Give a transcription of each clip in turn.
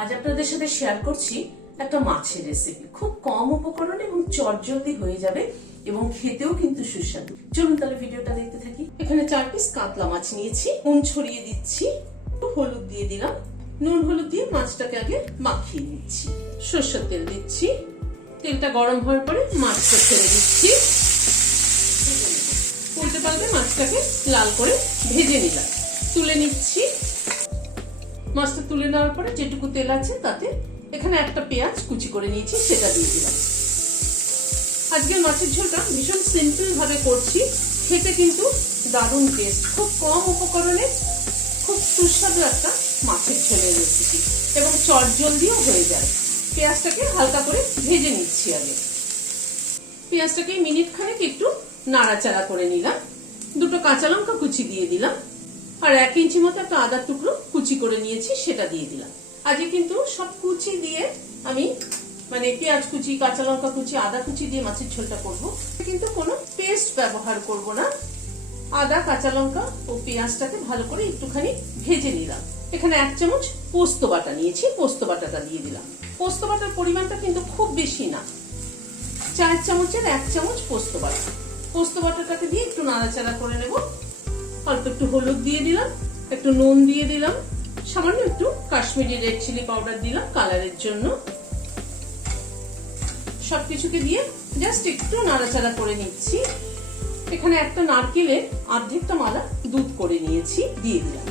আজ আপনাদের সাথে শেয়ার করছি একটা মাছের রেসিপি। খুব কম উপকরণে এবং চটজলদি হয়ে যাবে এবং খেতেও কিন্তু সুস্বাদু। চলুন তাহলে ভিডিওটা দেখতে থাকি। এখানে 4 পিস কাতলা মাছ নিয়েছি, নুন ছড়িয়ে দিচ্ছি, হলুদ দিয়ে দিলাম, নুন হলুদ দিয়ে মাছটাকে আগে মাখিয়ে নিচ্ছি। সরষের তেল দিচ্ছি, তেলটা গরম হওয়ার পরে মাছটা ছেড়ে দিচ্ছি। উল্টে পাল্টে মাছটাকে লাল করে ভেজে নিলাম, তুলে নিচ্ছি। মাছটা তুলে নেওয়ার পরে যেটুকু তেল আছে তাতে এখানে একটা পেঁয়াজ কুচি করে নিয়েছি, সেটা দিয়ে দিলাম। আজকে মাছের ঝোলটা ভীষণ সিম্পল ভাবে করছি, খেতে কিন্তু দারুণ টেস্ট। খুব কম উপকরণে খুব সুস্বাদু একটা মাছের ঝোলের রেসিপি এবং চটজলদিও হয়ে যায়। পেঁয়াজটাকে হালকা করে ভেজে নিচ্ছি আগে। পেঁয়াজটাকে মিনিট খানেক একটু নাড়াচাড়া করে নিলাম। দুটো কাঁচা লঙ্কা কুচি দিয়ে দিলাম, আর 1 ইঞ্চি মতো একটা আদার টুকরো কুচি করে নিয়েছি, সেটা দিয়ে দিলাম। আজকে কিন্তু সব কুচি দিয়ে আমি পেঁয়াজ কুচি, কাঁচা লঙ্কা কুচি, আদা কুচি দিয়ে মাছের ঝোলটা করব, কিন্তু কোনো পেস্ট ব্যবহার করব না। আদা, কাঁচা লঙ্কা ও পেঁয়াজটাকে ভালো করে একটুখানি ভেজে নিলাম। এখানে 1 চামচ পোস্ত বাটা নিয়েছি, পোস্ত বাটাটা দিয়ে দিলাম। পোস্ত বাটার পরিমাণটা কিন্তু খুব বেশি না, 4 চামচের 1 চামচ পোস্ত বাটা। পোস্ত বাটাটাকে দিয়ে একটু নাড়াচাড়া করে নেব। অল্প একটু হলুদ দিয়ে দিলাম, একটু নুন দিয়ে দিলাম, সামান্য একটু কাশ্মীরি রেড চিলি পাউডার দিলাম কালারের জন্য। সবকিছুকে দিয়ে জাস্ট একটু নাড়াচাড়া করে নিচ্ছি। এখানে একটা নারকেলের অর্ধেকটা মালা দুধ করে নিয়েছি, দিয়ে দিলাম।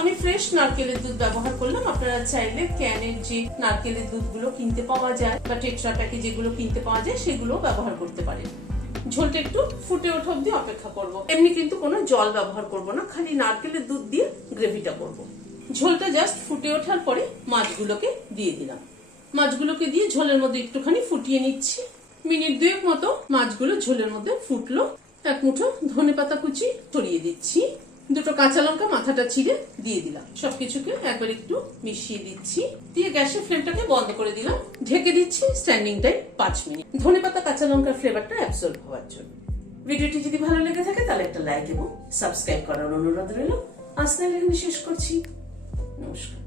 আমি ফ্রেশ নারকেলের দুধ ব্যবহার করলাম। আপনারা চাইলে ক্যানের যে নারকেলের দুধগুলো কিনতে পাওয়া যায় বা টেট্রা প্যাকে যেগুলো কিনতে পাওয়া যায় সেগুলো ব্যবহার করতে পারেন। ঝোলটা একটু ফুটে ওঠা অব্দি অপেক্ষা করব। এমনি কিন্তু কোনো জল ব্যবহার করব না, খালি নারকেলের দুধ দিয়ে গ্রেভিটা করব। ঝোলটা জাস্ট ফুটে ওঠার পরে মাছগুলোকে দিয়ে দিলাম। মাছগুলোকে দিয়ে ঝোলের মধ্যে একটুখানি ফুটিয়ে নিচ্ছি। মিনিট 2 মতো মাছগুলো ঝোলের মধ্যে ফুটলো। 1 মুঠো ধনেপাতা কুচি ছড়িয়ে দিচ্ছি, দুটো কাঁচা লঙ্কা মাথাটা ছিঁড়ে দিয়ে দিলাম। সবকিছুকে একবার একটু মিশিয়ে দিচ্ছি, দিয়ে গ্যাসের ফ্লেমটাকে বন্ধ করে দিলাম। ঢেকে দিচ্ছি স্ট্যান্ডিং টাইম 5 মিনিট, ধনেপাতা কাঁচা লঙ্কার ফ্লেভারটা অ্যাবসর্ব হওয়ার জন্য। ভিডিওটি যদি ভালো লেগে থাকে তাহলে একটা লাইক এবং সাবস্ক্রাইব করার অনুরোধ রইল। আজ তাহলে এখানে শেষ করছি। নমস্কার।